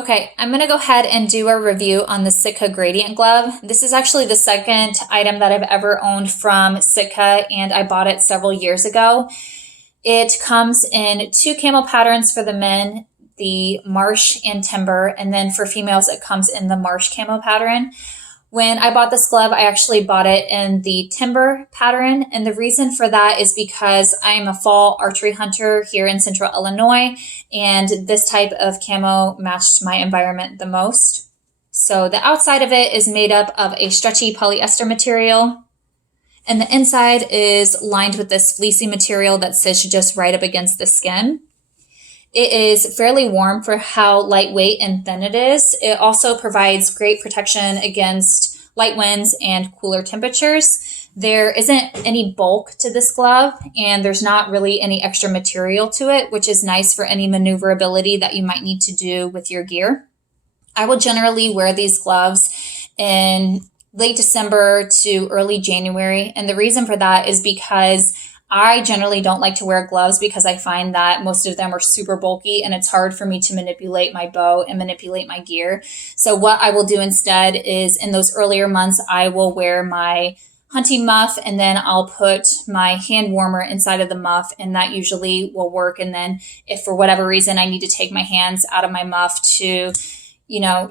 Okay, I'm going to go ahead and do a review on the Sitka Gradient Glove. This is actually the second item that I've ever owned from Sitka, and I bought it several years ago. It comes in two camo patterns for the men, the marsh and timber, and then for females it comes in the marsh camo pattern. When I bought this glove, I actually bought it in the timber pattern. And the reason for that is because I'm a fall archery hunter here in central Illinois, and this type of camo matched my environment the most. So the outside of it is made up of a stretchy polyester material, and the inside is lined with this fleecy material that sits just right up against the skin. It is fairly warm for how lightweight and thin it is. It also provides great protection against light winds and cooler temperatures. There isn't any bulk to this glove, and there's not really any extra material to it, which is nice for any maneuverability that you might need to do with your gear. I will generally wear these gloves in late December to early January, and the reason for that is because I generally don't like to wear gloves because I find that most of them are super bulky and it's hard for me to manipulate my bow and manipulate my gear. So what I will do instead is in those earlier months, I will wear my hunting muff, and then I'll put my hand warmer inside of the muff, and that usually will work. And then if for whatever reason I need to take my hands out of my muff to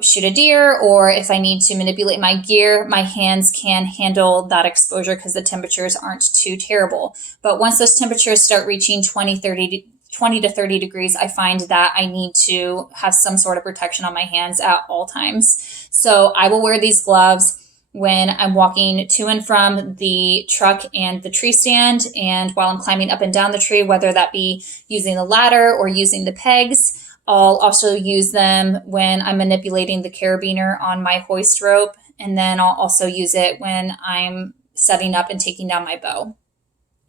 shoot a deer, or if I need to manipulate my gear, my hands can handle that exposure because the temperatures aren't too terrible. But once those temperatures start reaching 20 to 30 degrees, I find that I need to have some sort of protection on my hands at all times. So I will wear these gloves when I'm walking to and from the truck and the tree stand, and while I'm climbing up and down the tree, whether that be using the ladder or using the pegs. I'll also use them when I'm manipulating the carabiner on my hoist rope, and then I'll also use it when I'm setting up and taking down my bow.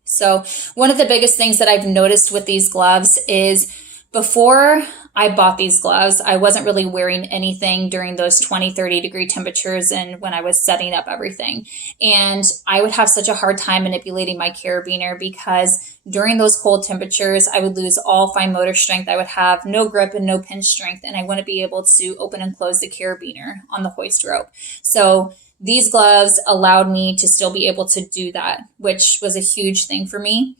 So one of the biggest things that I've noticed with these gloves is before I bought these gloves, I wasn't really wearing anything during those 20, 30 degree temperatures and when I was setting up everything. And I would have such a hard time manipulating my carabiner because during those cold temperatures, I would lose all fine motor strength. I would have no grip and no pinch strength, and I wouldn't be able to open and close the carabiner on the hoist rope. So these gloves allowed me to still be able to do that, which was a huge thing for me.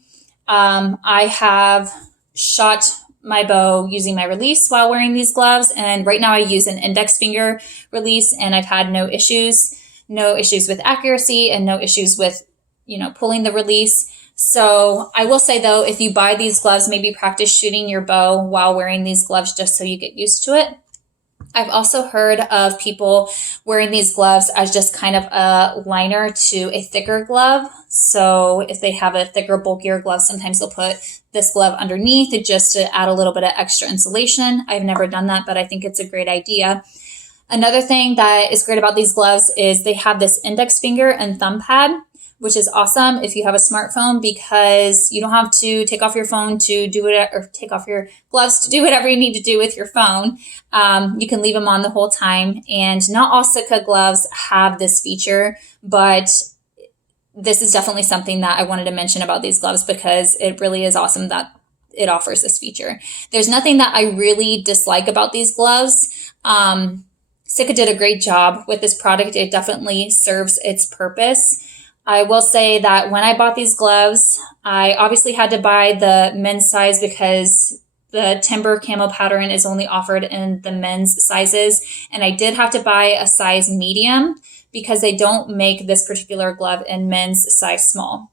I have shot my bow using my release while wearing these gloves, and right now I use an index finger release, and I've had no issues with accuracy and no issues with pulling the release. So I will say though, if you buy these gloves, maybe practice shooting your bow while wearing these gloves just so you get used to it. I've also heard of people wearing these gloves as just kind of a liner to a thicker glove. So if they have a thicker, bulkier glove, sometimes they'll put this glove underneath it just to add a little bit of extra insulation. I've never done that, but I think it's a great idea. Another thing that is great about these gloves is they have this index finger and thumb pad, which is awesome if you have a smartphone because you don't have to take off your phone to do it, or take off your gloves to do whatever you need to do with your phone. You can leave them on the whole time, and not all Sitka gloves have this feature, but this is definitely something that I wanted to mention about these gloves because it really is awesome that it offers this feature. There's nothing that I really dislike about these gloves. Sitka did a great job with this product. It definitely serves its purpose. I will say that when I bought these gloves, I obviously had to buy the men's size because the timber camo pattern is only offered in the men's sizes. And I did have to buy a size medium because they don't make this particular glove in men's size small.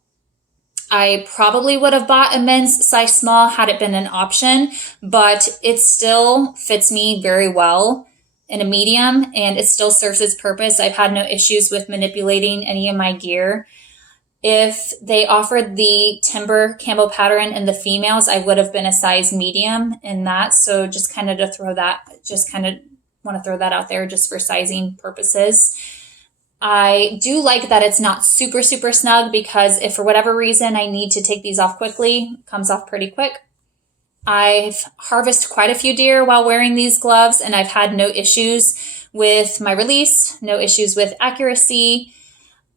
I probably would have bought a men's size small had it been an option, but it still fits me very well in a medium, and it still serves its purpose. I've had no issues with manipulating any of my gear. If they offered the timber camo pattern in the females, I would have been a size medium in that. So just kind of want to throw that out there just for sizing purposes. I do like that it's not super, super snug because if for whatever reason I need to take these off quickly, it comes off pretty quick. I've harvested quite a few deer while wearing these gloves, and I've had no issues with my release, no issues with accuracy.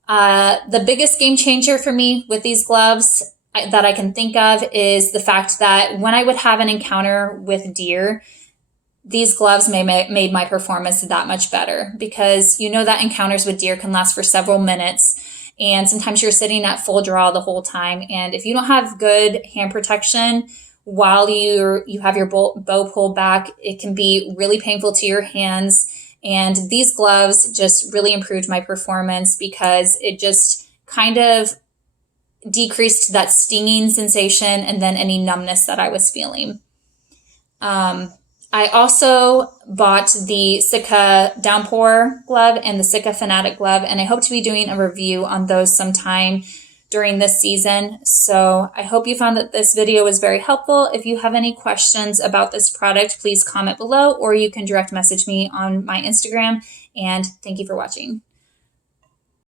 The biggest game changer for me with these gloves that I can think of is the fact that when I would have an encounter with deer, these gloves made my performance that much better, because you know that encounters with deer can last for several minutes, and sometimes you're sitting at full draw the whole time. And if you don't have good hand protection while you have your bow pulled back, it can be really painful to your hands. And these gloves just really improved my performance because it just kind of decreased that stinging sensation and then any numbness that I was feeling. I also bought the Sitka Downpour glove and the Sitka Fanatic glove, and I hope to be doing a review on those sometime during this season. So I hope you found that this video was very helpful. If you have any questions about this product, please comment below, or you can direct message me on my Instagram. And thank you for watching.